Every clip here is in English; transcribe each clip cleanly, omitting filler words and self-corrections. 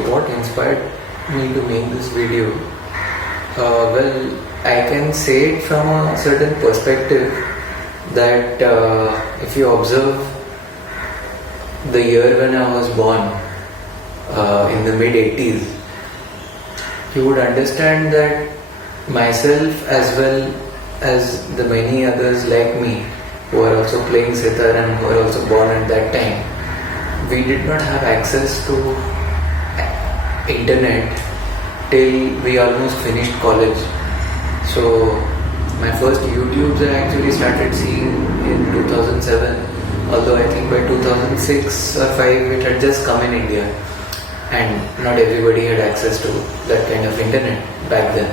So what inspired me to make this video? Well, I can say it from a certain perspective that if you observe the year when I was born, in the mid-80s, you would understand that myself as well as the many others like me who are also playing sitar and who are also born at that time, we did not have access to internet till we almost finished college. So my first YouTubes I actually started seeing in 2007, although I think by 2006 or 5 it had just come in India and not everybody had access to that kind of internet back then.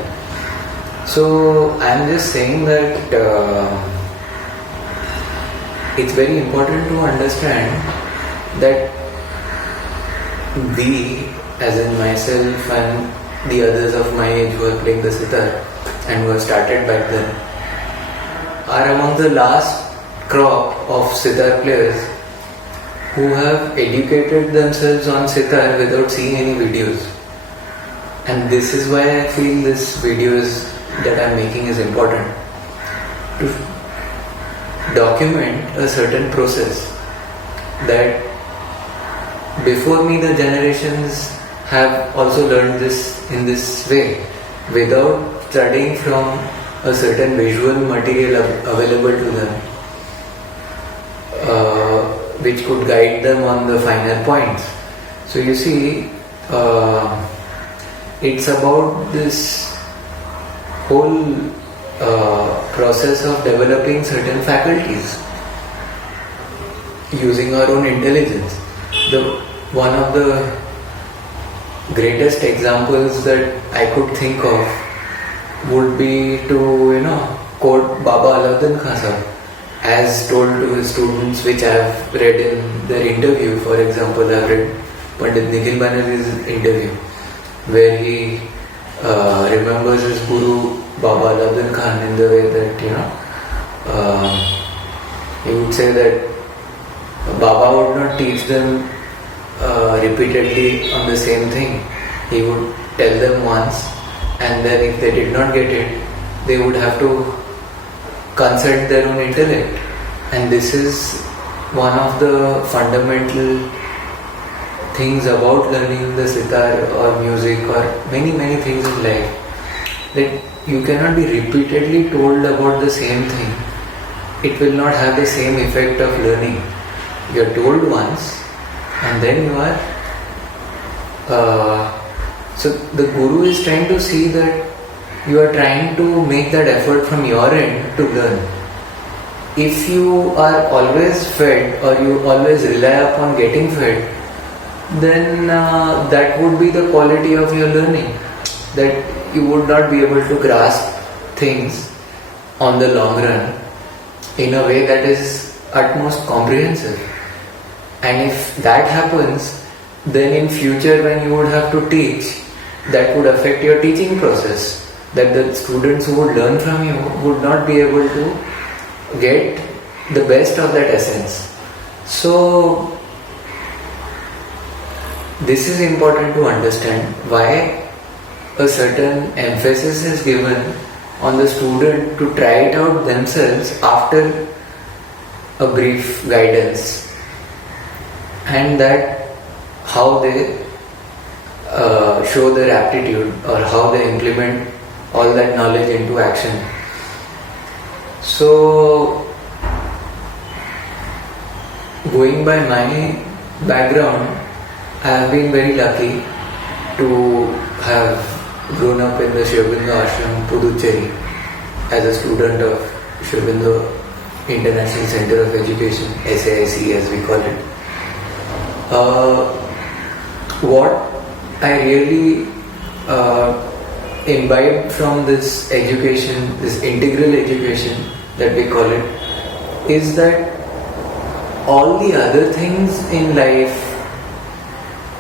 So I'm just saying that it's very important to understand that we, as in myself and the others of my age who are playing the sitar and who have started back then, are among the last crop of sitar players who have educated themselves on sitar without seeing any videos. And this is why I feel this videos that I'm making is important, to document a certain process that before me the generations have also learned this in this way without studying from a certain visual material available to them, which could guide them on the finer points. So you see, it's about this whole process of developing certain faculties using our own intelligence. One of the greatest examples that I could think of would be to quote Baba Alauddin Khan sahab, as told to his students, which I have read in their interview. For example, I have read Pandit Nikhil Banerjee's interview, where he remembers his Guru Baba Alauddin Khan in the way that he would say that Baba would not teach them repeatedly on the same thing. He would tell them once, and then if they did not get it, they would have to consult their own intellect. And this is one of the fundamental things about learning the sitar or music or many things in life, that you cannot be repeatedly told about the same thing. It will not have the same effect of learning. You are told once and then you are so the Guru is trying to see that you are trying to make that effort from your end to learn. If you are always fed or you always rely upon getting fed, then that would be the quality of your learning, that you would not be able to grasp things on the long run in a way that is utmost comprehensive. And if that happens, then in future when you would have to teach, that would affect your teaching process, that the students who would learn from you would not be able to get the best of that essence. So this is important to understand, why a certain emphasis is given on the student to try it out themselves after a brief guidance, and that how they show their aptitude or how they implement all that knowledge into action. So going by my background, I have been very lucky to have grown up in the Sri Aurobindo Ashram, Puducherry, as a student of Sri Aurobindo International Center of Education, SAIC as we call it. What I really imbibed from this education, this integral education that we call it, is that all the other things in life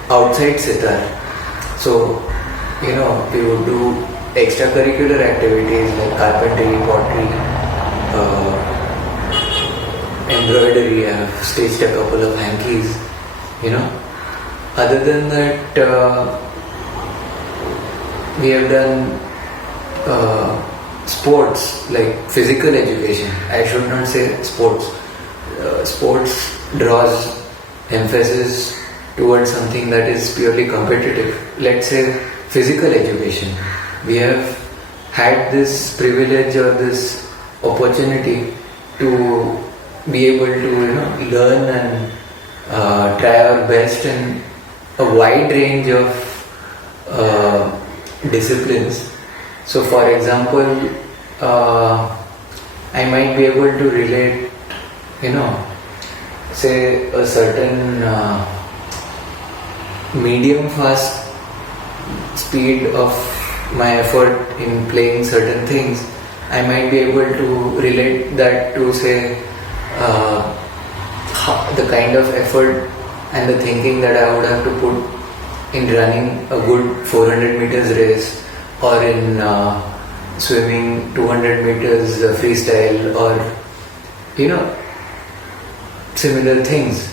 outside sitar, so we would do extracurricular activities like carpentry, pottery, embroidery. I have stitched a couple of hankies, other than that, we have done sports like physical education. I should not say sports. Sports draws emphasis towards something that is purely competitive. Let's say physical education. We have had this privilege or this opportunity to be able to learn and try our best in a wide range of disciplines. So for example, I might be able to relate, say a certain medium fast speed of my effort in playing certain things. I might be able to relate that to say the kind of effort and the thinking that I would have to put in running a good 400 meters race, or in swimming 200 meters freestyle, or similar things.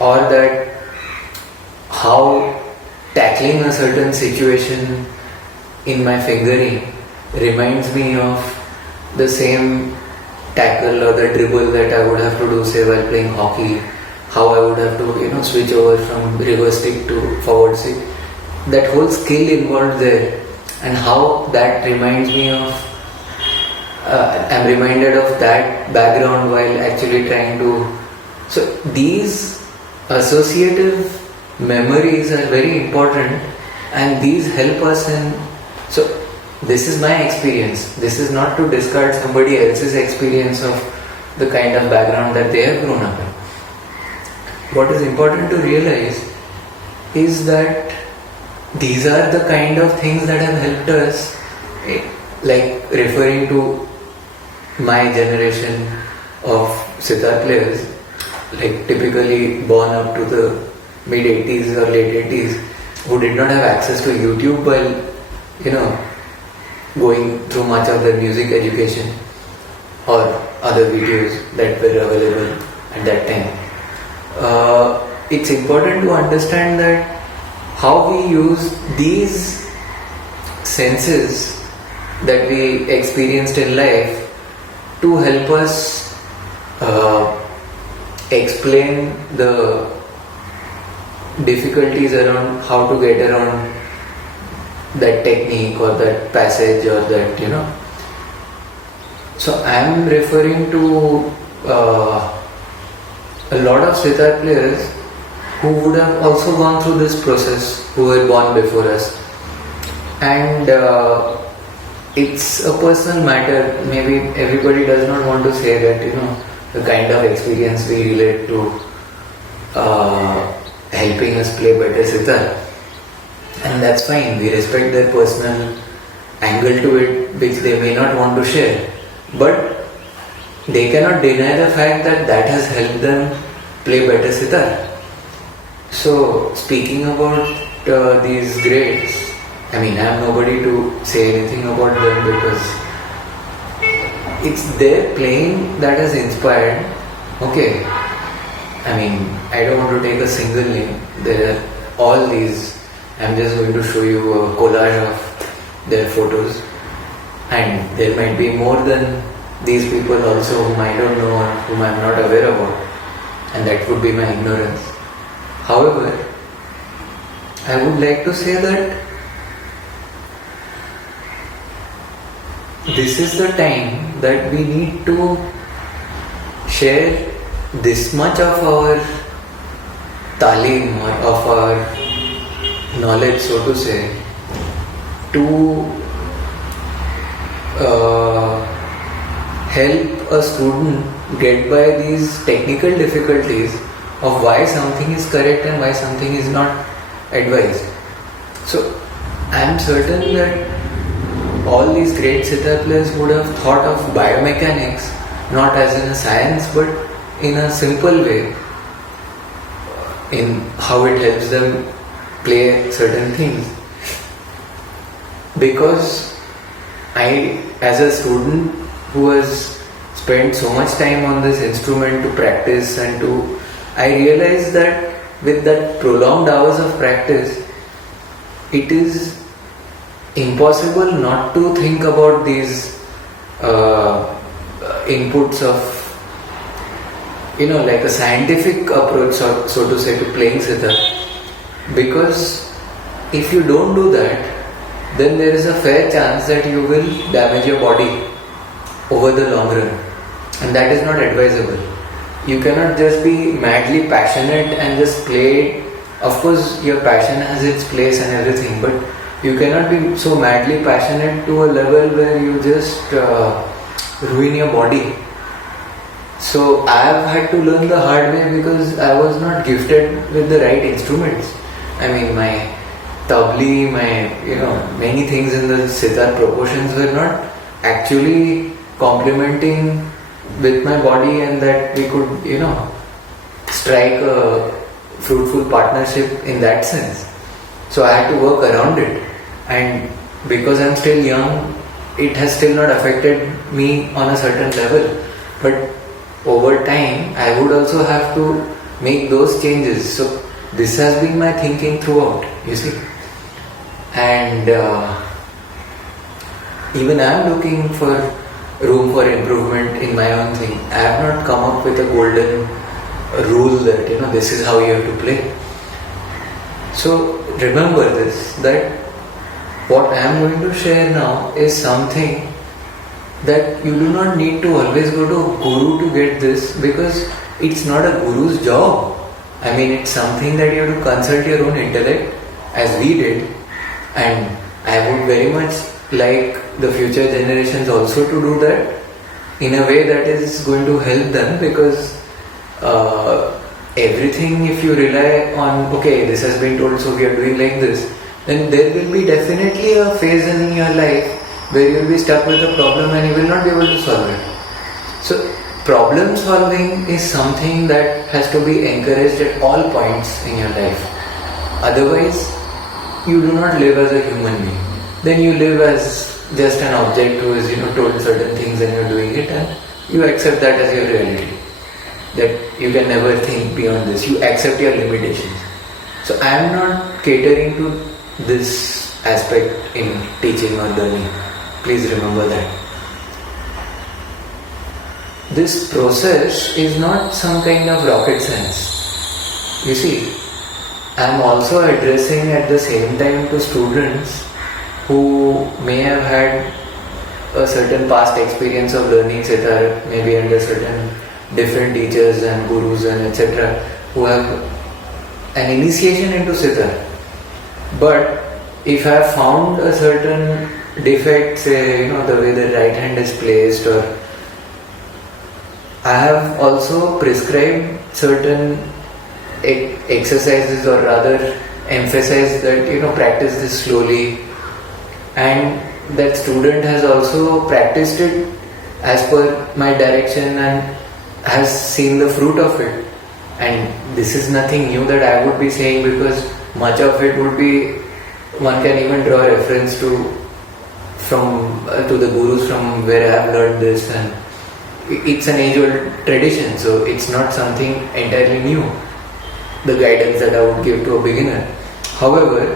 Or that how tackling a certain situation in my fingering reminds me of the same tackle or the dribble that I would have to do, say, while playing hockey. How I would have to switch over from reverse stick to forward stick. That whole skill involved there, and how that reminds me of I'm reminded of that background while actually trying to. So these associative memories are very important, and these help us in. So this is my experience. This is not to discard somebody else's experience of the kind of background that they have grown up in. What is important to realize is that these are the kind of things that have helped us, like referring to my generation of sitar players, like typically born up to the mid 80s or late 80s, who did not have access to YouTube while going through much of their music education or other videos that were available at that time. It's important to understand that how we use these senses that we experienced in life to help us explain the difficulties around how to get around that technique or that passage or that. So I am referring to a lot of sitar players who would have also gone through this process, who were born before us, and it's a personal matter. Maybe everybody does not want to say that the kind of experience we relate to helping us play better sitar, and that's fine. We respect their personal angle to it, which they may not want to share, but they cannot deny the fact that that has helped them play better sitar. So speaking about these greats, I mean, I am nobody to say anything about them, because it's their playing that has inspired. Okay, I mean, I don't want to take a single name. There are all these. I'm just going to show you a collage of their photos, and there might be more than these people also whom I don't know or whom I'm not aware about, and that would be my ignorance. However, I would like to say that this is the time that we need to share this much of our talim or of our knowledge, so to say, to help a student get by these technical difficulties of why something is correct and why something is not advised. So I am certain that all these great sitar players would have thought of biomechanics not as in a science but in a simple way, in how it helps them play certain things. Because I, as a student who has spent so much time on this instrument to practice and to, I realized that with that prolonged hours of practice, it is impossible not to think about these inputs of, like a scientific approach, so to say, to playing sitar. Because if you don't do that, then there is a fair chance that you will damage your body over the long run, and that is not advisable. You cannot just be madly passionate and just play. Of course, your passion has its place and everything, but you cannot be so madly passionate to a level where you just ruin your body. So I have had to learn the hard way because I was not gifted with the right instruments. I mean, my tabli, many things in the sitar proportions were not actually complementing with my body, and that we could, strike a fruitful partnership in that sense. So I had to work around it, and because I'm still young, it has still not affected me on a certain level. But over time, I would also have to make those changes. So this has been my thinking throughout, you see. And even I am looking for room for improvement in my own thing. I have not come up with a golden rule that this is how you have to play. So remember this, that what I am going to share now is something that you do not need to always go to a guru to get this, because it's not a guru's job. I mean, it's something that you have to consult your own intellect, as we did, and I would very much like the future generations also to do that in a way that is going to help them, because everything, if you rely on, okay, this has been told, so we are doing like this, then there will be definitely a phase in your life where you will be stuck with a problem and you will not be able to solve it. So problem solving is something that has to be encouraged at all points in your life. Otherwise, you do not live as a human being. Then you live as just an object who is told certain things and you are doing it, and you accept that as your reality. That you can never think beyond this. You accept your limitations. So I am not catering to this aspect in teaching or learning. Please remember that. This process is not some kind of rocket science. You see, I am also addressing at the same time to students who may have had a certain past experience of learning sitar, maybe under certain different teachers and gurus and etc., who have an initiation into sitar. But if I have found a certain defect, say, the way the right hand is placed, or I have also prescribed certain exercises, or rather emphasize that practice this slowly, and that student has also practiced it as per my direction and has seen the fruit of it. And this is nothing new that I would be saying, because much of it would be, one can even draw reference to the gurus from where I have learned this, and it's an age-old tradition, so it's not something entirely new, the guidance that I would give to a beginner. However,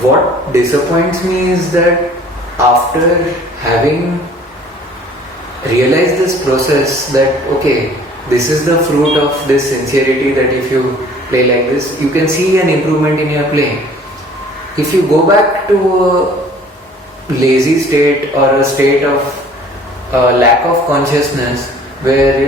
what disappoints me is that after having realized this process, that okay, this is the fruit of this sincerity, that if you play like this, you can see an improvement in your playing. If you go back to a lazy state or a state of lack of consciousness, where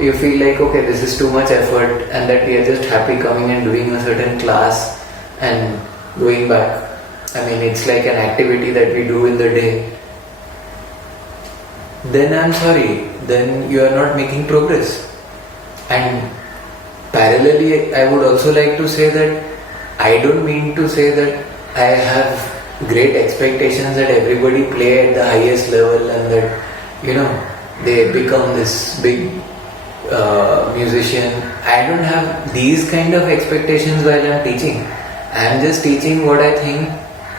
you feel like, okay, this is too much effort, and that we are just happy coming and doing a certain class and going back. I mean, it's like an activity that we do in the day. Then I'm sorry, then you are not making progress. And parallelly, I would also like to say that I don't mean to say that I have great expectations that everybody play at the highest level and that they become this big musician. I don't have these kind of expectations while I'm teaching. I am just teaching what I think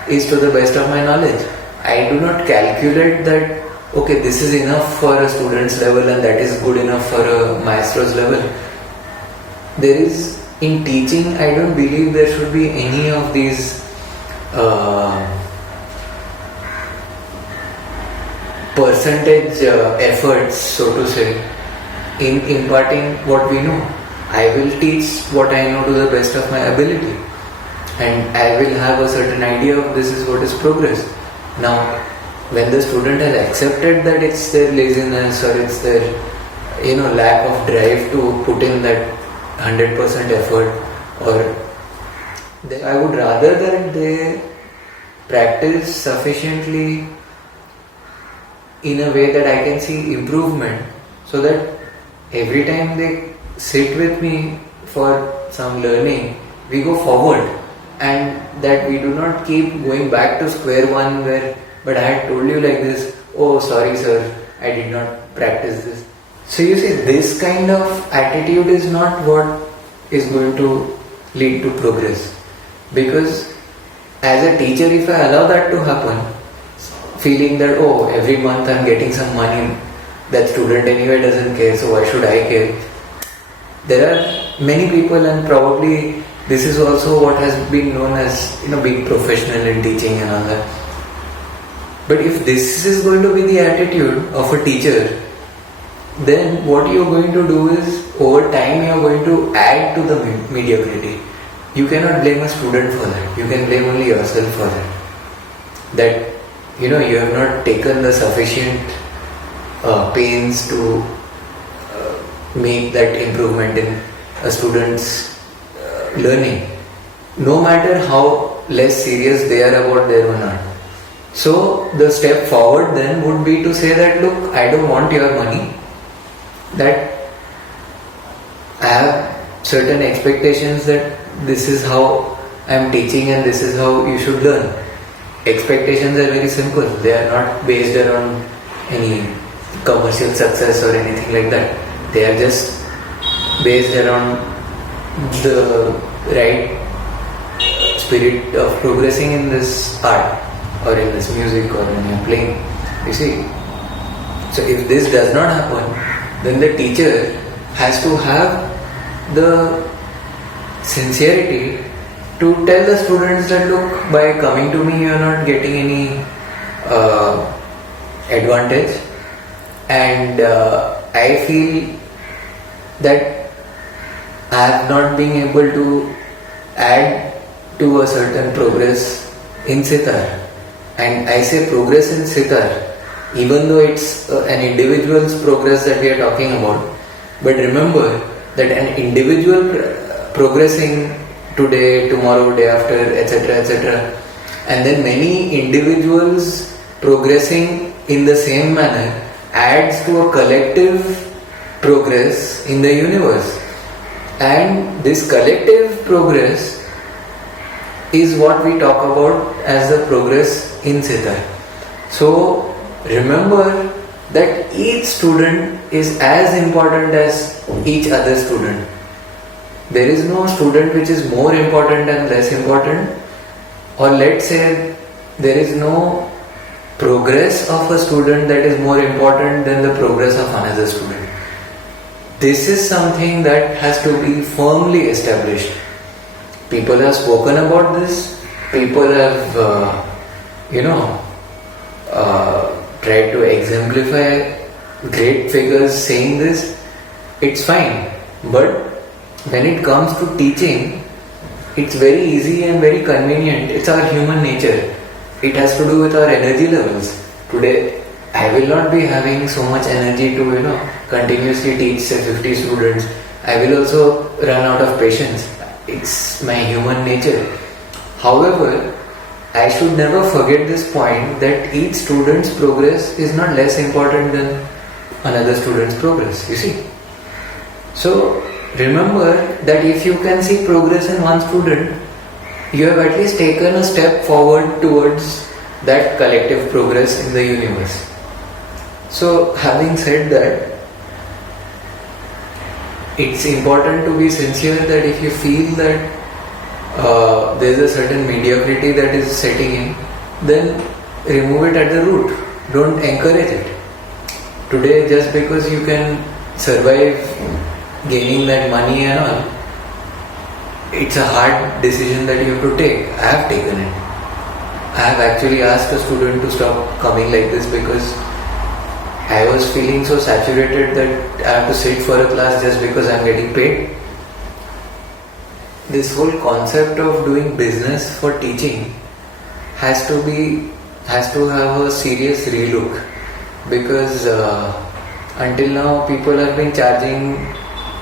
is to the best of my knowledge. I do not calculate that, okay, this is enough for a student's level and that is good enough for a maestro's level. There is in teaching, I don't believe there should be any of these percentage efforts, so to say, in imparting what we know. I will teach what I know to the best of my ability, and I will have a certain idea of this is what is progress. Now, when the student has accepted that it's their laziness or it's their lack of drive to put in that 100% effort, or I would rather that they practice sufficiently in a way that I can see improvement, so that every time they sit with me for some learning, we go forward, and that we do not keep going back to square one where, but I had told you like this, oh sorry sir, I did not practice this. So you see, this kind of attitude is not what is going to lead to progress. Because as a teacher, if I allow that to happen, feeling that every month I'm getting some money, that student anyway doesn't care, so why should I care? There are many people, and probably this is also what has been known as being professional in teaching and all that. But if this is going to be the attitude of a teacher, then what you're going to do is, over time you're going to add to the mediocrity. You cannot blame a student for that. You can blame only yourself for that. That you have not taken the sufficient pains to make that improvement in a student's learning, no matter how less serious they are about their own art. So the step forward then would be to say that, look, I don't want your money, that I have certain expectations that this is how I am teaching and this is how you should learn. Expectations are very simple. They are not based around any commercial success or anything like that. They are just based around the right spirit of progressing in this art or in this music or when you are playing. You see. So if this does not happen, then the teacher has to have the sincerity to tell the students that, look, by coming to me you are not getting any advantage, and I feel that I have not been able to add to a certain progress in sitar. And I say progress in sitar even though it's an individual's progress that we are talking about. But remember that an individual progressing today, tomorrow, day after, etc., and then many individuals progressing in the same manner adds to a collective progress in the universe. And this collective progress is what we talk about as the progress in sitar. So remember that each student is as important as each other student. There is no student which is more important and less important, or let's say there is no progress of a student that is more important than the progress of another student. This is something that has to be firmly established. People have spoken about this, people have tried to exemplify great figures saying this. It's fine, but when it comes to teaching, it's very easy and very convenient. It's our human nature. It has to do with our energy levels. Today, I will not be having so much energy to continuously teach say 50 students. I will also run out of patience. It's my human nature. However, I should never forget this point that each student's progress is not less important than another student's progress. You see. So remember that if you can see progress in one student, you have at least taken a step forward towards that collective progress in the universe. So having said that, it's important to be sincere that if you feel that there is a certain mediocrity that is setting in, then remove it at the root. Don't encourage it. Today, just because you can survive gaining that money and all, it's a hard decision that you have to take. I have taken it. I have actually asked a student to stop coming like this because I was feeling so saturated that I have to sit for a class just because I am getting paid. This whole concept of doing business for teaching has to have a serious relook, because until now people have been charging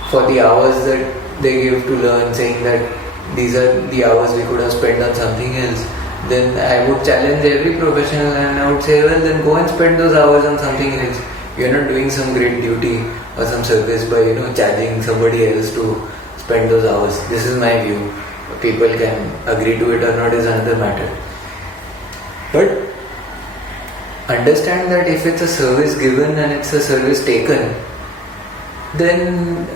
for the hours that they give to learn, saying that these are the hours we could have spent on something else. Then I would challenge every professional and I would say, well, then go and spend those hours on something else. You're not doing some great duty or some service by charging somebody else to spend those hours. This is my view. People can agree to it or not is another matter. But understand that if it's a service given and it's a service taken, then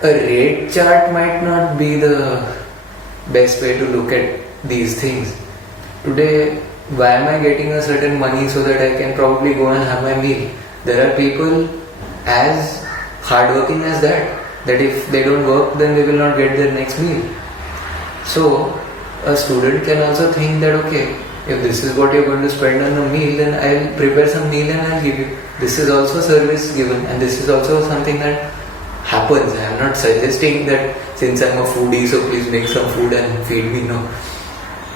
a rate chart might not be the best way to look at these things. Today, why am I getting a certain money so that I can probably go and have my meal? There are people as hardworking as that if they don't work, then they will not get their next meal. So a student can also think that, okay, if this is what you're going to spend on a meal, then I'll prepare some meal and I'll give you. This is also service given, and this is also something that happens. I am not suggesting that since I'm a foodie, so please make some food and feed me, no.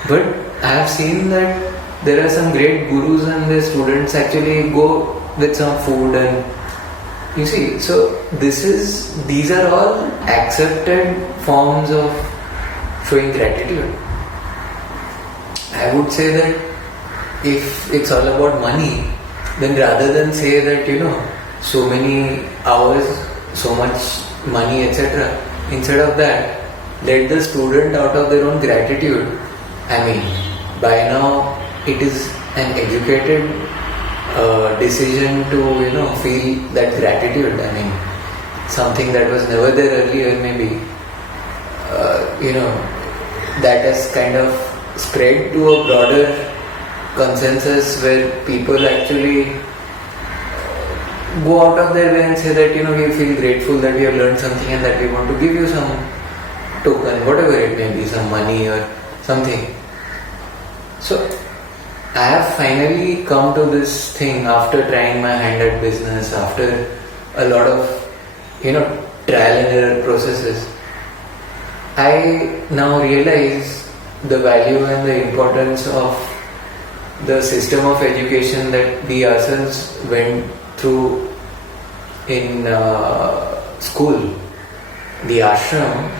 But I have seen that there are some great gurus and the students actually go with some food, and you see, so these are all accepted forms of showing gratitude. I would say that if it's all about money, then rather than say that so many hours, so much money, etc., instead of that, let the student out of their own gratitude. I mean, by now it is an educated decision to feel that gratitude. I mean, something that was never there earlier, maybe that has kind of spread to a broader consensus where people actually go out of their way and say that we feel grateful that we have learned something and that we want to give you some token, whatever it may be, some money or something. So I have finally come to this thing after trying my hand at business, after a lot of trial and error processes. I now realize the value and the importance of the system of education that we ourselves went through in school. The ashram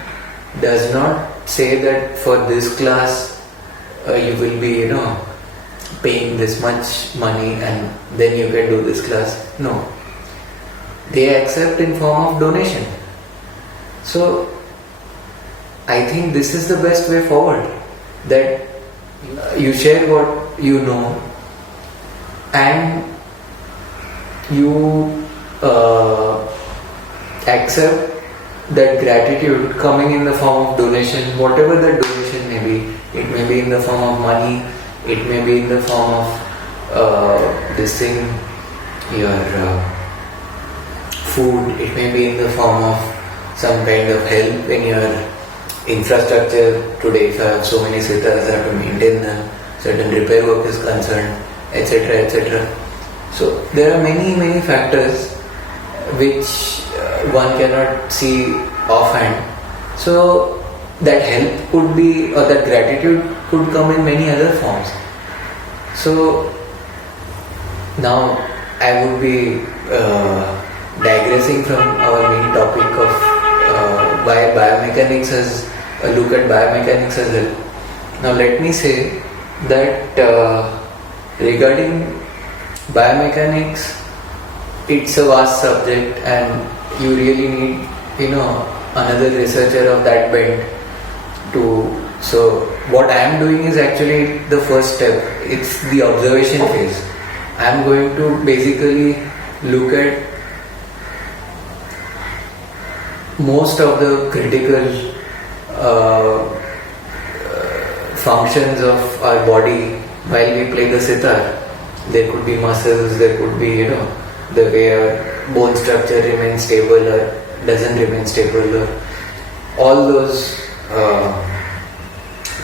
does not say that for this class you will be paying this much money and then you can do this class. No, they accept in form of donation. So I think this is the best way forward, that you share what you know and you accept that gratitude coming in the form of donation, whatever the donation may be. It may be in the form of money, it may be in the form of your food, it may be in the form of some kind of help in your infrastructure. Today, if I have so many sitars, I have to maintain them, certain repair work is concerned, etc., etc. So there are many factors which one cannot see offhand. So that help could be, or that gratitude could come in many other forms. So now I would be digressing from our main topic of why biomechanics has a look at biomechanics as well. Now let me say that regarding biomechanics, it's a vast subject and you really need another researcher of that bent to. So what I am doing is actually the first step. It's the observation phase. I am going to basically look at most of the critical functions of our body while we play the sitar. There could be muscles, there could be the way our bone structure remains stable or doesn't remain stable, or all those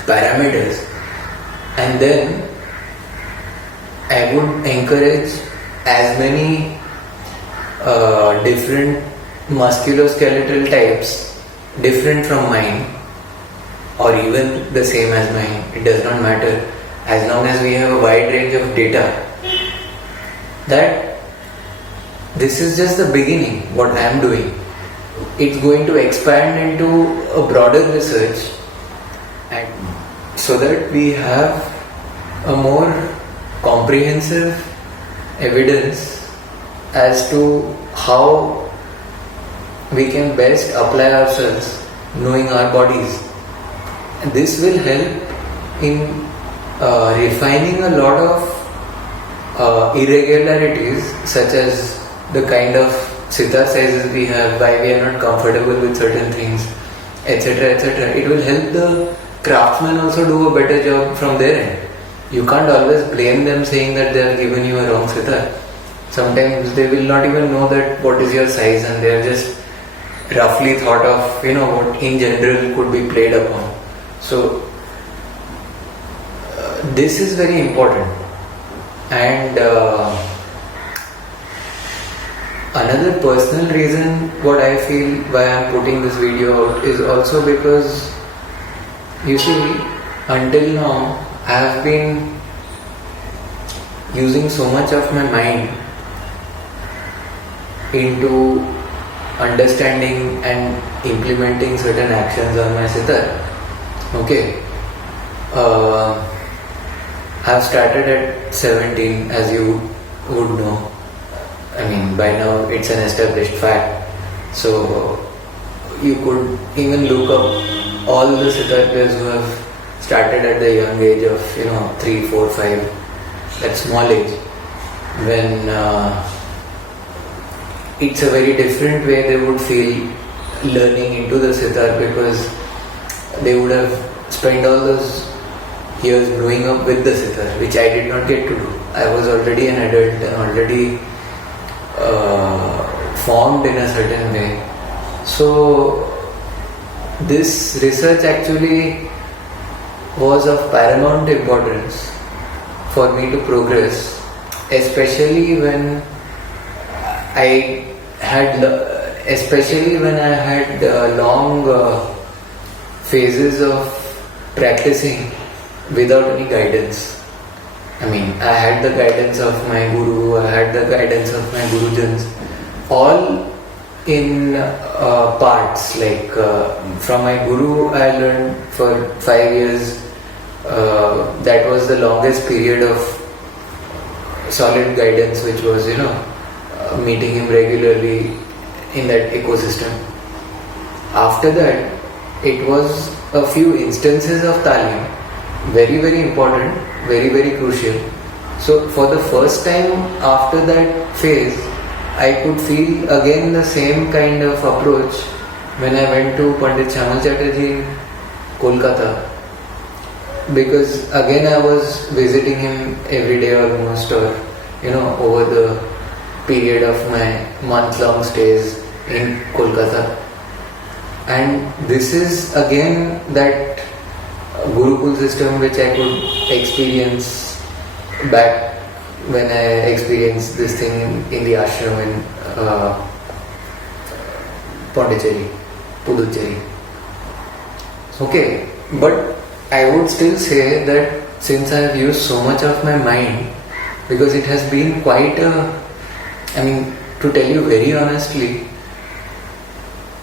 parameters, and then I would encourage as many different musculoskeletal types, different from mine or even the same as mine, it does not matter, as long as we have a wide range of data, that this is just the beginning, what I am doing. It's going to expand into a broader research, and so that we have a more comprehensive evidence as to how we can best apply ourselves, knowing our bodies. And this will help in refining a lot of irregularities, such as the kind of sitar sizes we have, why we are not comfortable with certain things, etc. etc. It will help the craftsmen also do a better job from their end. You can't always blame them saying that they have given you a wrong sitar. Sometimes they will not even know that what is your size, and they are just roughly thought of, what in general could be played upon. So this is very important. And another personal reason what I feel why I am putting this video out is also because, you see, until now I have been using so much of my mind into understanding and implementing certain actions on my sitar. Okay. I have started at 17, as you would know. I mean, by now it's an established fact. So you could even look up all the sitar players who have started at the young age of 3, 4, 5, that small age, when it's a very different way they would feel learning into the sitar, because they would have spent all those years growing up with the sitar, which I did not get to do. I was already an adult and already formed in a certain way. So this research actually was of paramount importance for me to progress, especially when I had long phases of practicing without any guidance. I mean, I had the guidance of my guru, I had the guidance of my gurujans, all in parts. Like from my guru I learned for 5 years. That was the longest period of solid guidance, which was meeting him regularly in that ecosystem. After that, it was a few instances of talim, very very important, very very crucial. So for the first time after that phase, I could feel again the same kind of approach when I went to Pandit Syamal Chatterjee in Kolkata, because again I was visiting him every day almost, or over the period of my month-long stays in Kolkata. And this is again that Gurukul system which I could experience back when I experienced this thing in the ashram in Pondicherry, Puducherry. Okay, but I would still say that since I have used so much of my mind, because it has been quite to tell you very honestly,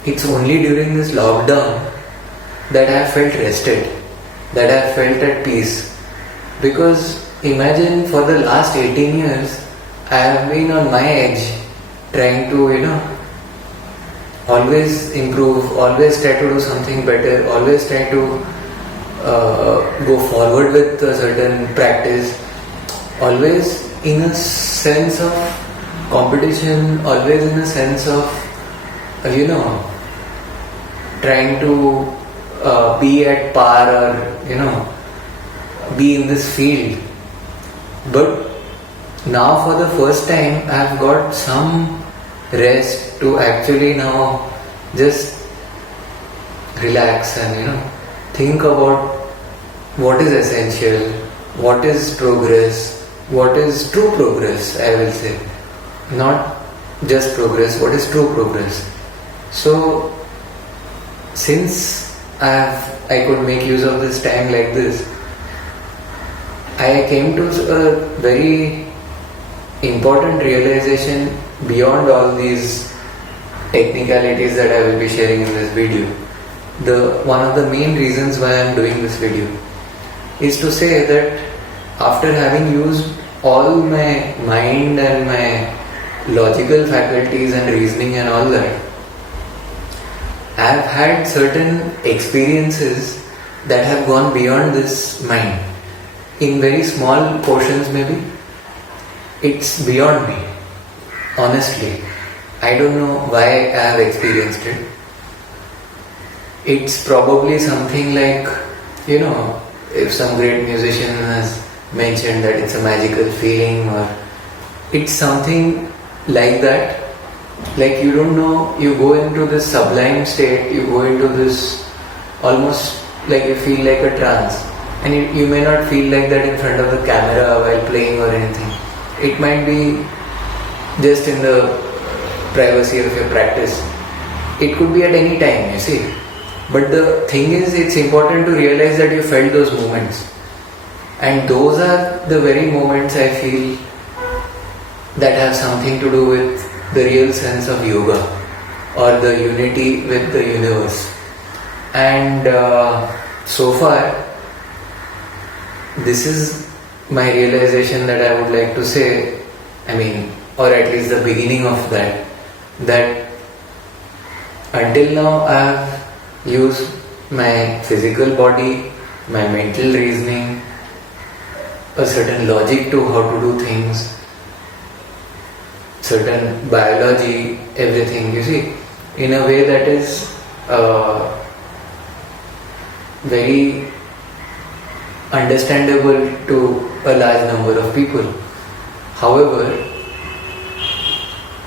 it's only during this lockdown that I have felt rested, that I have felt at peace. Because imagine, for the last 18 years, I have been on my edge, trying to, always improve, always try to do something better, always try to go forward with a certain practice, always in a sense of competition, always in a sense of, trying to be at par, or be in this field. But now for the first time I have got some rest to actually now just relax and think about what is essential, what is progress, what is true progress, I will say. Not just progress, what is true progress. So, since I could make use of this time like this, I came to a very important realization beyond all these technicalities that I will be sharing in this video. One of the main reasons why I am doing this video is to say that after having used all my mind and my logical faculties and reasoning and all that, I have had certain experiences that have gone beyond this mind. In very small portions maybe. It's beyond me. Honestly. I don't know why I have experienced it. It's probably something like, if some great musician has mentioned that it's a magical feeling, or it's something like that. Like you don't know, you go into this sublime state, you go into this almost like you feel like a trance. And you may not feel like that in front of the camera while playing or anything. It might be just in the privacy of your practice. It could be at any time, you see. But the thing is, it's important to realize that you felt those moments. And those are the very moments I feel that have something to do with the real sense of yoga or the unity with the universe. And so far, this is my realization that I would like to say, or at least the beginning of that until now I have used my physical body, my mental reasoning, a certain logic to how to do things, certain biology, everything, you see, in a way that is very understandable to a large number of people. However,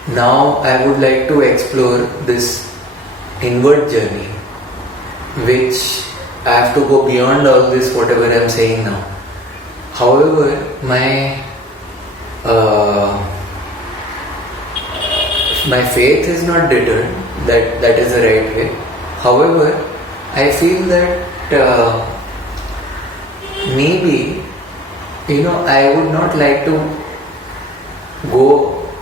now I would like to explore this inward journey, which I have to go beyond all this whatever I am saying now. However, my faith is not deterred that is the right way. However, I feel that maybe, I would not like to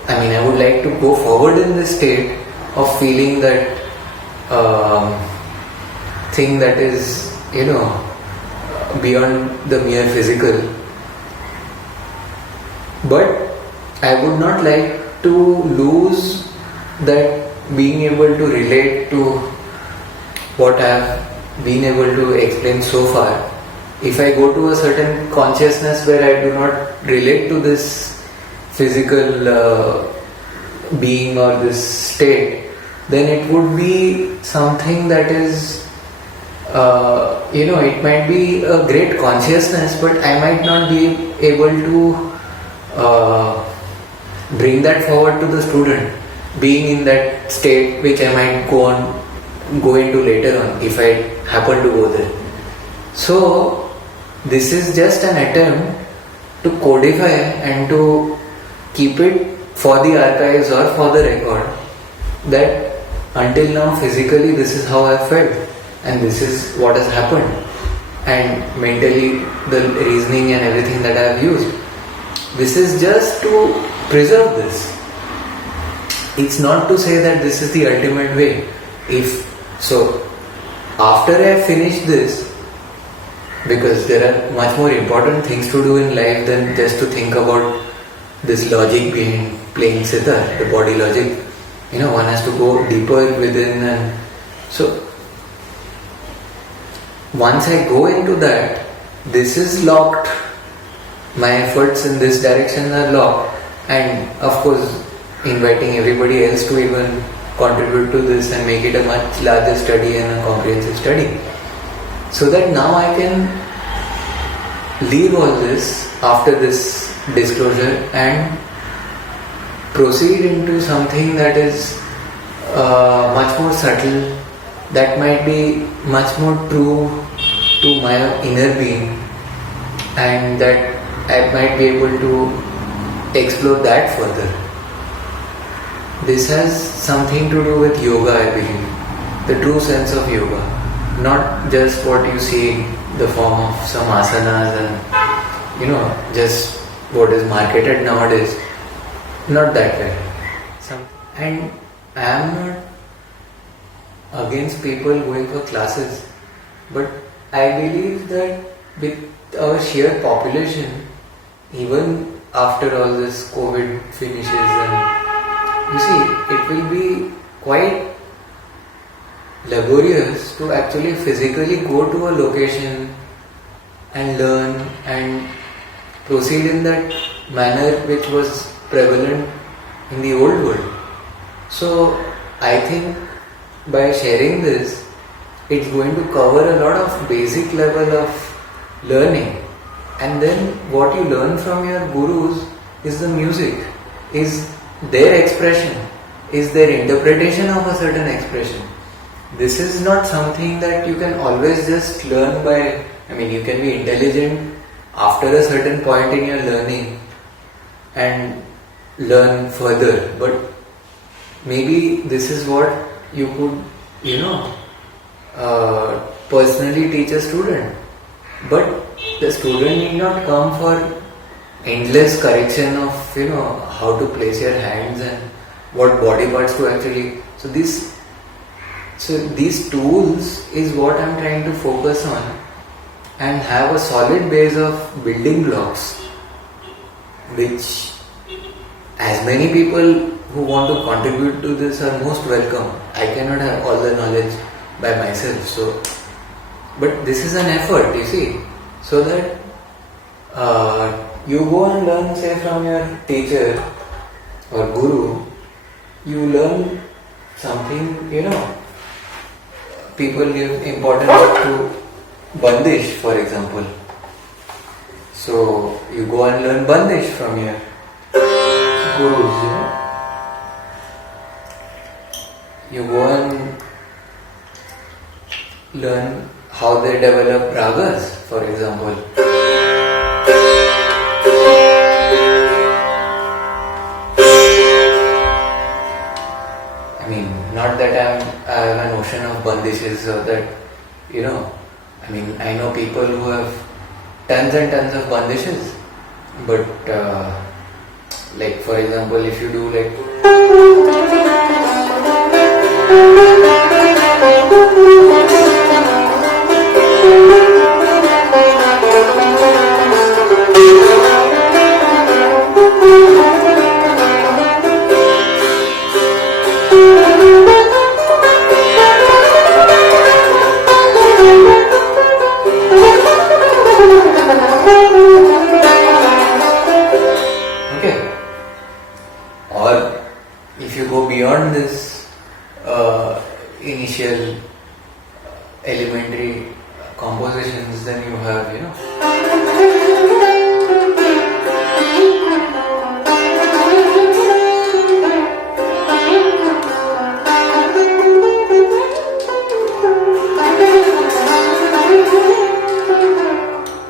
I would like to go forward in this state of feeling that thing that is, beyond the mere physical. But I would not like to lose that being able to relate to what I have been able to explain so far. If I go to a certain consciousness where I do not relate to this physical being or this state, then it would be something that is, it might be a great consciousness, but I might not be able to bring that forward to the student, being in that state which I might go into later on if I happen to go there. So, this is just an attempt to codify and to keep it for the archives or for the record that until now physically this is how I felt and this is what has happened, and mentally the reasoning and everything that I have used. This is just to preserve this. It's not to say that this is the ultimate way. If so, after I finish this, because there are much more important things to do in life than just to think about this logic behind playing sitar, the body logic. One has to go deeper within, and so once I go into that, this is locked. My efforts in this direction are locked, and of course inviting everybody else to even contribute to this and make it a much larger study and a comprehensive study. So that now I can leave all this after this disclosure and proceed into something that is much more subtle, that might be much more true to my inner being, and that I might be able to explore that further. This has something to do with yoga, I believe. The true sense of yoga. Not just what you see, the form of some asanas and just what is marketed nowadays. Not that way. And I am not against people going for classes, but I believe that with our sheer population, even after all this COVID finishes, and you see, it will be quite laborious to actually physically go to a location and learn and proceed in that manner which was prevalent in the old world. So I think by sharing this, it's going to cover a lot of basic level of learning, and then what you learn from your gurus is the music, is their expression, is their interpretation of a certain expression. This is not something that you can always just learn by, you can be intelligent after a certain point in your learning and learn further, but maybe this is what you could, personally teach a student. But the student need not come for endless correction of, how to place your hands and what body parts to actually. So these tools is what I'm trying to focus on and have a solid base of building blocks, which as many people who want to contribute to this are most welcome. I cannot have all the knowledge by myself, but this is an effort, you see, so that you go and learn, say, from your teacher or guru, you learn something, people give importance to Bandish, for example. So you go and learn Bandish from your gurus, You go and learn how they develop ragas, for example. Not that I have an ocean of bandishes or that, I know people who have tons and tons of bandishes, but like for example, if you do beyond this initial elementary compositions, then you have,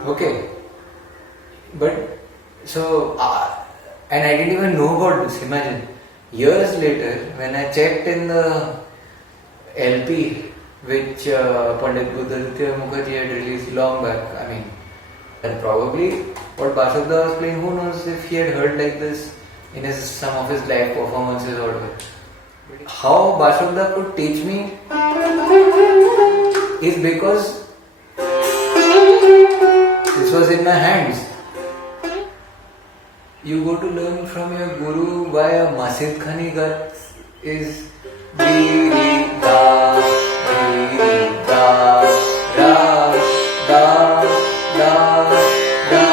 okay, but so, and I didn't even know about this, imagine. Years later, when I checked in the LP which Pandit Buddhaditya Mukherjee had released long back, and probably what Basudha was playing, who knows if he had heard like this in some of his live performances or whatever. How Basudha could teach me is because this was in my hands. You go to learn from your guru via Masid Khani Gat is Di Ri Da Di Ri Da Da Da Da Da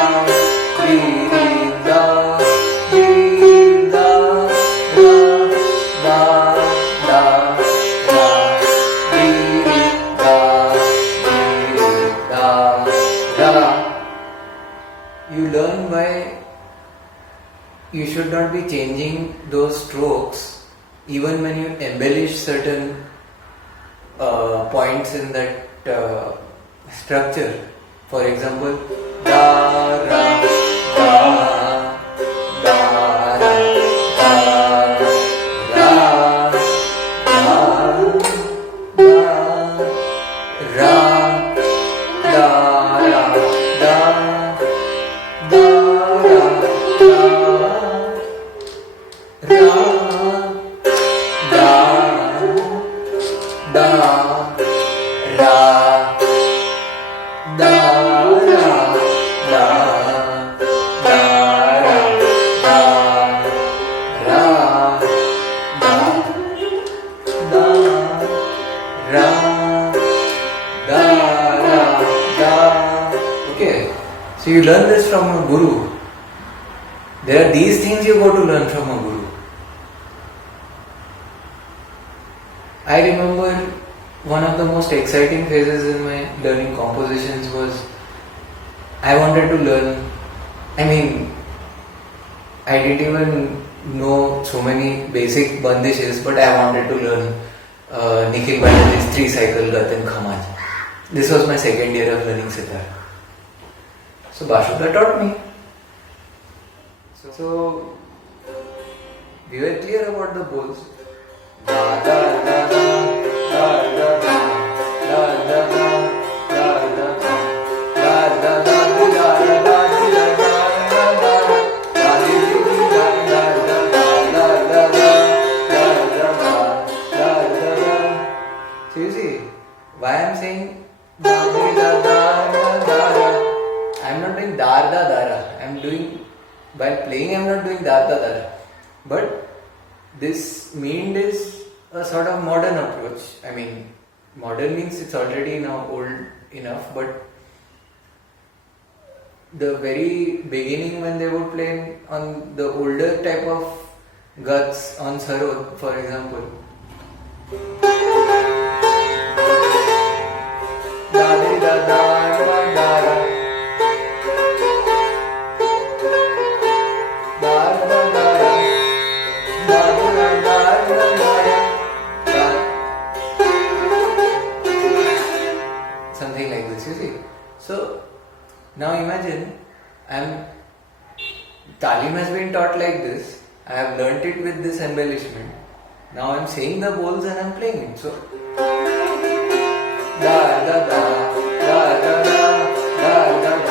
Di Ri Da Di Da Da Da Da Di Ri Da Di Ri Da Da. You learn by. You should not be changing those strokes even when you embellish certain points in that structure. For example, da ra da da ra da ra da ra da ra da da ra da ra da ra da ra da da ra da ra da da ra da ra da. Okay, so you learn this from a guru. There are these things you go to learn from a guru. I remember one of the most exciting phases in my learning compositions was I wanted to learn. I mean, I didn't even know so many basic bandishes, but I wanted to learn Nikhil Bhattacharya's 3-cycle Gatan Khamaj. This was my second year of learning sitar. So Bashuda taught me. So we were clear about the bowls. Da da da da da da da da da da da da da da da So you see why I'm saying I'm not doing darda dara. I'm doing while playing. I'm not doing darda dara. But this meaned is a sort of modern approach. I mean, modern means it's already now old enough, but the very beginning when they would play on the older type of guts on sarod, for example. Something like this, you see. So now imagine Talim has been taught like this. I have learnt it with this embellishment. Now I'm saying the bowls and I'm playing it. So da da da da da da da da da da da da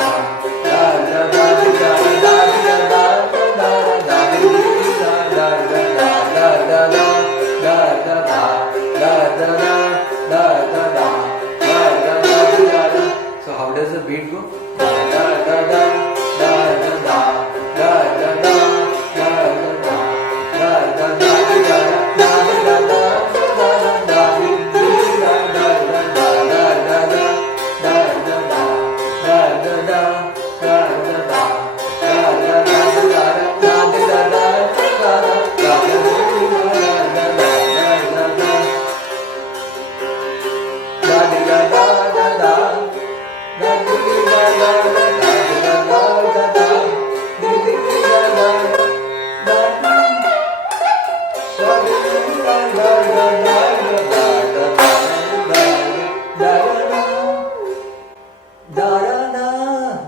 So how does the beat go? Da da da da da da da da da da da da da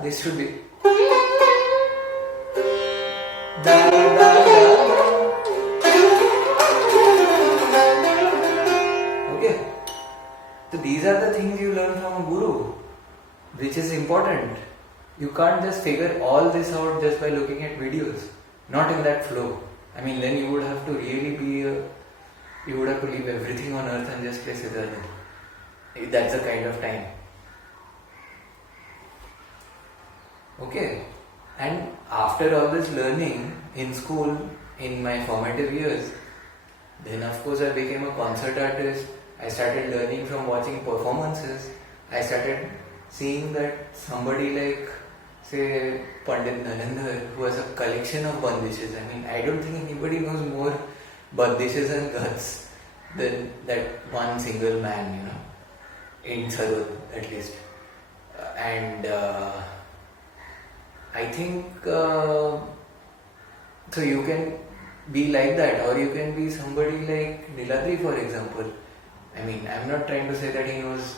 This should be. Okay. So these are the things you learn from a guru, which is important. You can't just figure all this out just by looking at videos. Not in that flow. I mean, then you would have to really you would have to leave everything on earth and just play sitar. That's the kind of time. Okay, and after all this learning in school, in my formative years, then of course I became a concert artist. I started learning from watching performances. I started seeing that somebody like, say, Pandit Nalindhar, who has a collection of bandishes. I mean, I don't think anybody knows more bandishes and guts than that one single man, in Sarod at least. And I think so you can be like that, or you can be somebody like Niladri, for example, I mean, I'm not trying to say that he knows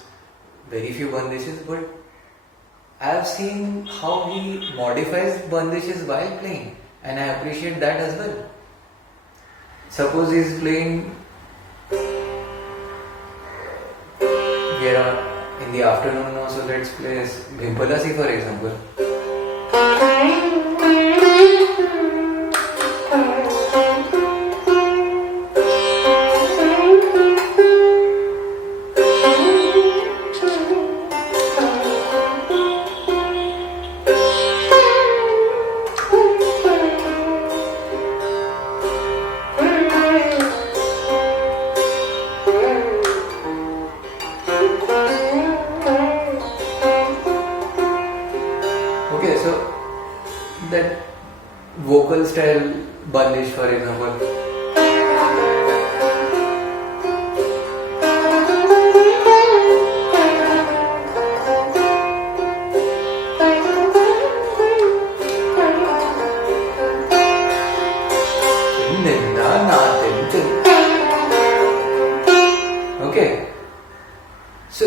very few bandishes, but I've seen how he modifies bandishes while playing, and I appreciate that as well. Suppose he's playing, we are in the afternoon now, so let's play Bhimpalasi for example. Okay, so that vocal style bandish for example. Okay, so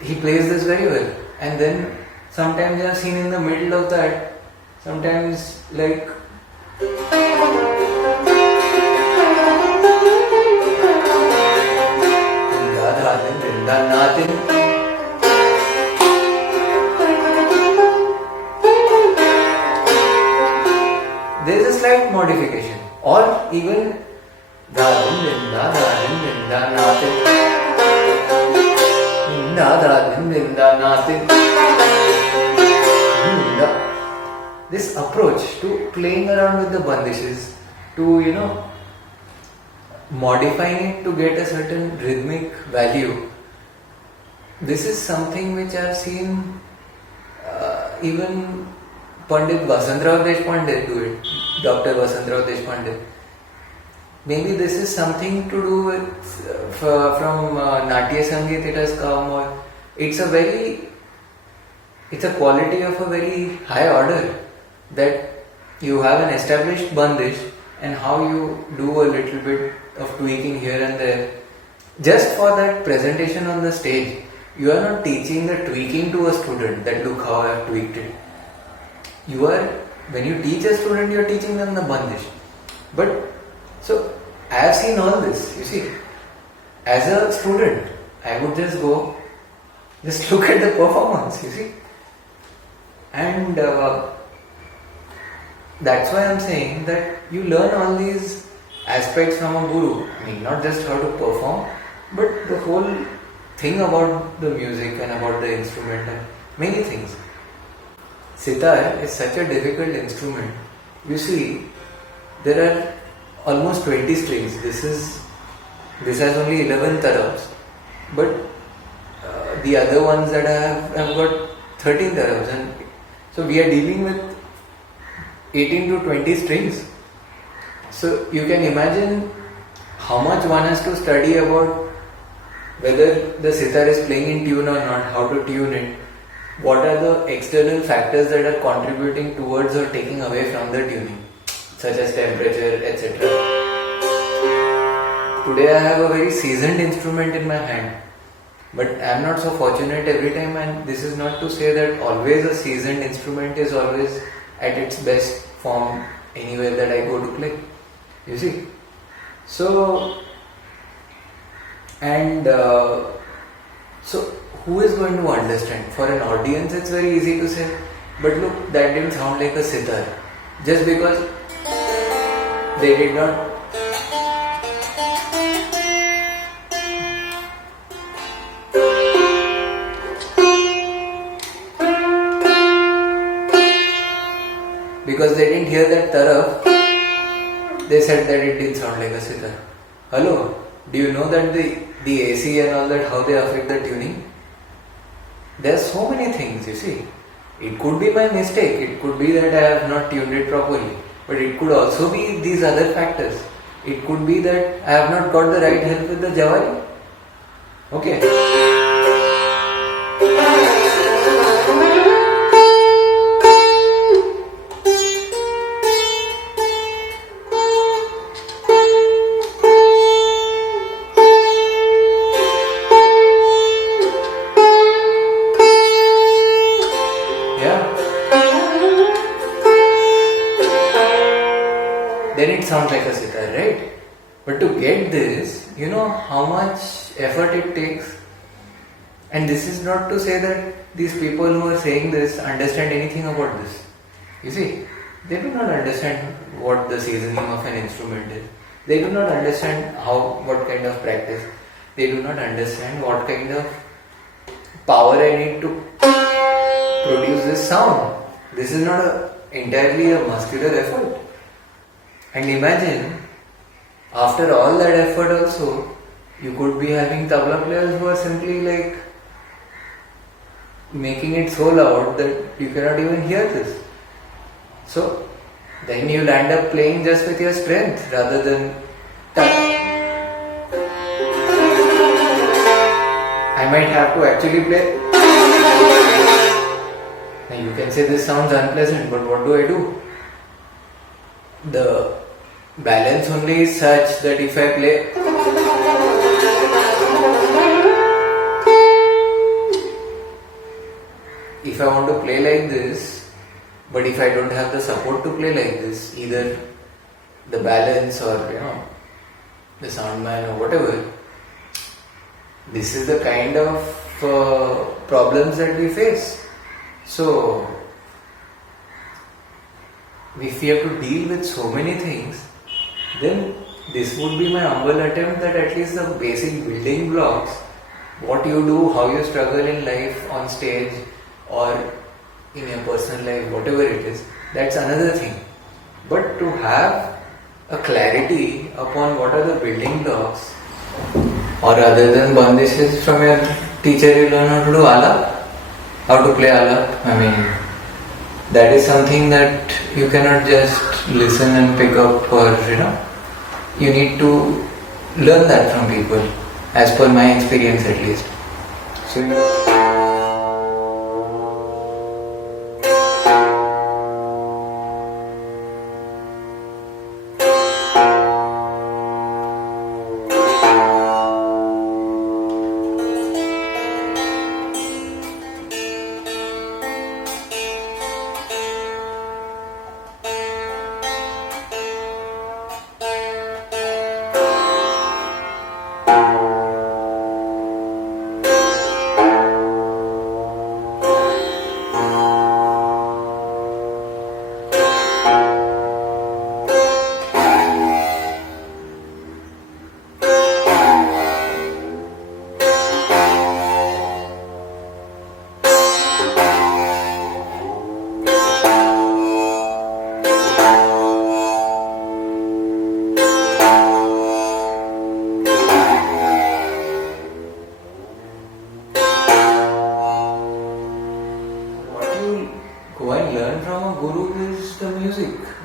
he plays this very well, and then sometimes you are seen in the middle of that, sometimes like there is a slight modification, or even this approach to playing around with the bandishes, to modifying it to get a certain rhythmic value. This is something which I have seen even Pandit Vasantrao Deshpande do it, Dr. Vasantrao Deshpande. Maybe this is something to do with from Natya Sangeet it has come, or it's a quality of a very high order, that you have an established bandish and how you do a little bit of tweaking here and there just for that presentation on the stage. You are not teaching the tweaking to a student that look how I have tweaked it. When you teach a student, you are teaching them the bandish. But so I have seen all this, you see. As a student, I would just go, just look at the performance, you see. And that's why I'm saying that you learn all these aspects from a guru. I mean, not just how to perform, but the whole thing about the music and about the instrument and many things. Sitar is such a difficult instrument. You see, there are almost 20 strings. This has only 11 tarabs, but the other ones that I have got 13 tarabs, and so we are dealing with 18 to 20 strings. So you can imagine how much one has to study about whether the sitar is playing in tune or not, how to tune it, what are the external factors that are contributing towards or taking away from the tuning, such as temperature, etc. Today I have a very seasoned instrument in my hand, but I am not so fortunate every time, and this is not to say that always a seasoned instrument is always at its best form anywhere that I go to play. You see? So, and so who is going to understand? For an audience it's very easy to say, but look, that didn't sound like a sitar. Just because they did not hear that taraf, they said that it didn't sound like a sitar. Hello, do you know that the AC and all that, how they affect the tuning? There are so many things, you see. It could be my mistake, it could be that I have not tuned it properly, but it could also be these other factors. It could be that I have not got the right help with the jawari. Okay. like a sitar, right? But to get this, you know how much effort it takes. And this is not to say that these people who are saying this understand anything about this. You see, they do not understand what the seasoning of an instrument is. They do not understand what kind of practice. They do not understand what kind of power I need to produce this sound. This is not entirely a muscular effort. And imagine, after all that effort also, you could be having tabla players who are simply like making it so loud that you cannot even hear this. So, then you'll end up playing just with your strength rather than I might have to actually play. Now you can say this sounds unpleasant, but what do I do? The balance only is such that if I play if I want to play like this, but if I don't have the support to play like this, either the balance or the sound man or whatever, this is the kind of problems that we face. So if we have to deal with so many things, then this would be my humble attempt that at least the basic building blocks, what you do, how you struggle in life on stage or in your personal life, whatever it is, that's another thing. But to have a clarity upon what are the building blocks, or other than bandishes from your teacher, you learn how to do alap, how to play alap. I mean, that is something that you cannot just listen and pick up, or you need to learn that from people, as per my experience at least. So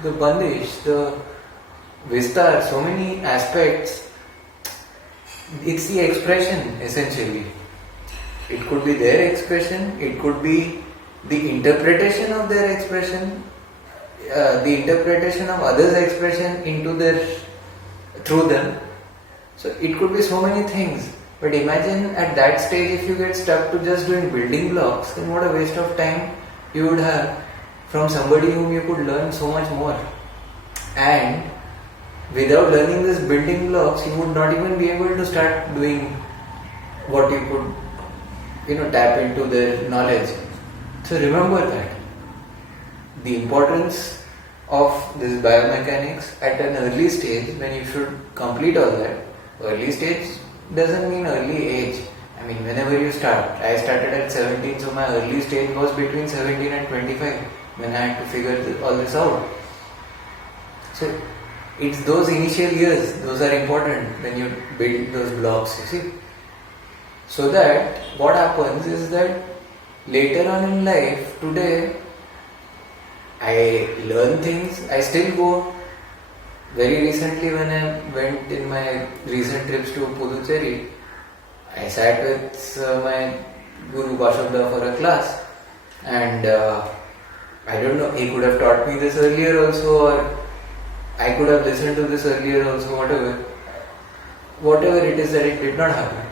the bandish, the vistar, so many aspects. It's the expression essentially. It could be their expression, it could be the interpretation of their expression, the interpretation of others' expression through them. So it could be so many things. But imagine at that stage, if you get stuck to just doing building blocks, then what a waste of time you would have from somebody whom you could learn so much more. And without learning these building blocks, you would not even be able to start doing what you could, tap into their knowledge. So remember that. The importance of this biomechanics at an early stage, when you should complete all that. Early stage doesn't mean early age. I mean, whenever you start. I started at 17, so my early stage was between 17 and 25 when I had to figure all this out. So it's those initial years, those are important when you build those blocks, you see. So that what happens is that later on in life, today, I learn things. I still go. Very recently when I went in my recent trips to Puducherry, I sat with my Guru Bashabda for a class, and I don't know, he could have taught me this earlier also, or I could have listened to this earlier also, whatever it is that it did not happen.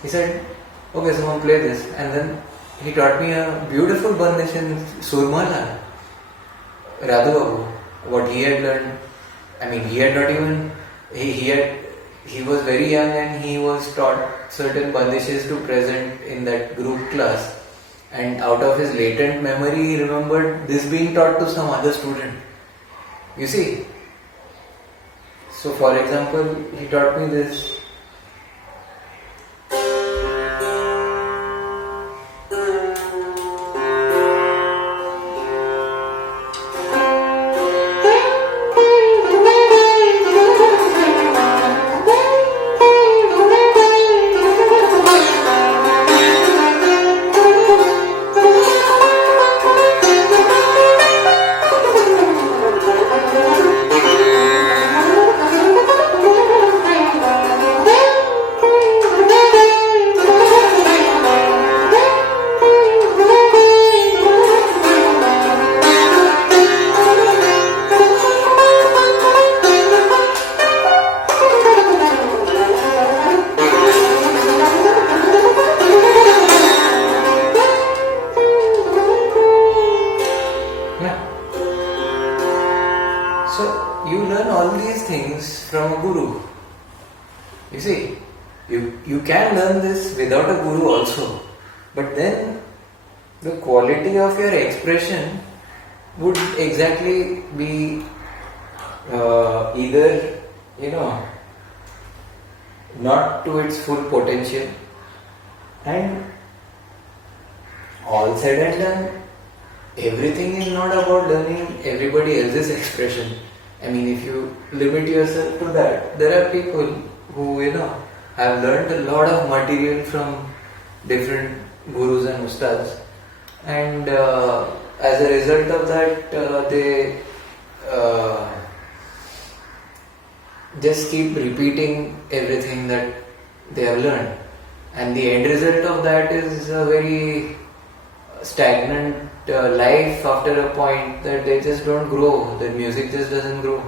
He said, okay, someone play this, and then he taught me a beautiful bandish in Surmala, Radhu Babu, what he had learned I mean, he had not even, he was very young and he was taught certain bandishes to present in that group class. And out of his latent memory, he remembered this being taught to some other student. You see? So for example, he taught me this. So you learn all these things from a guru. You see, you can learn this without a guru also, but then the quality of your expression would exactly be either, not to its full potential, and all said and done, everything is not about learning everybody else's expression. I mean, if you limit yourself to that, there are people who, have learned a lot of material from different gurus and ustads, and as a result of that, they just keep repeating everything that they have learned, and the end result of that is a very stagnant life after a point that they just don't grow, the music just doesn't grow.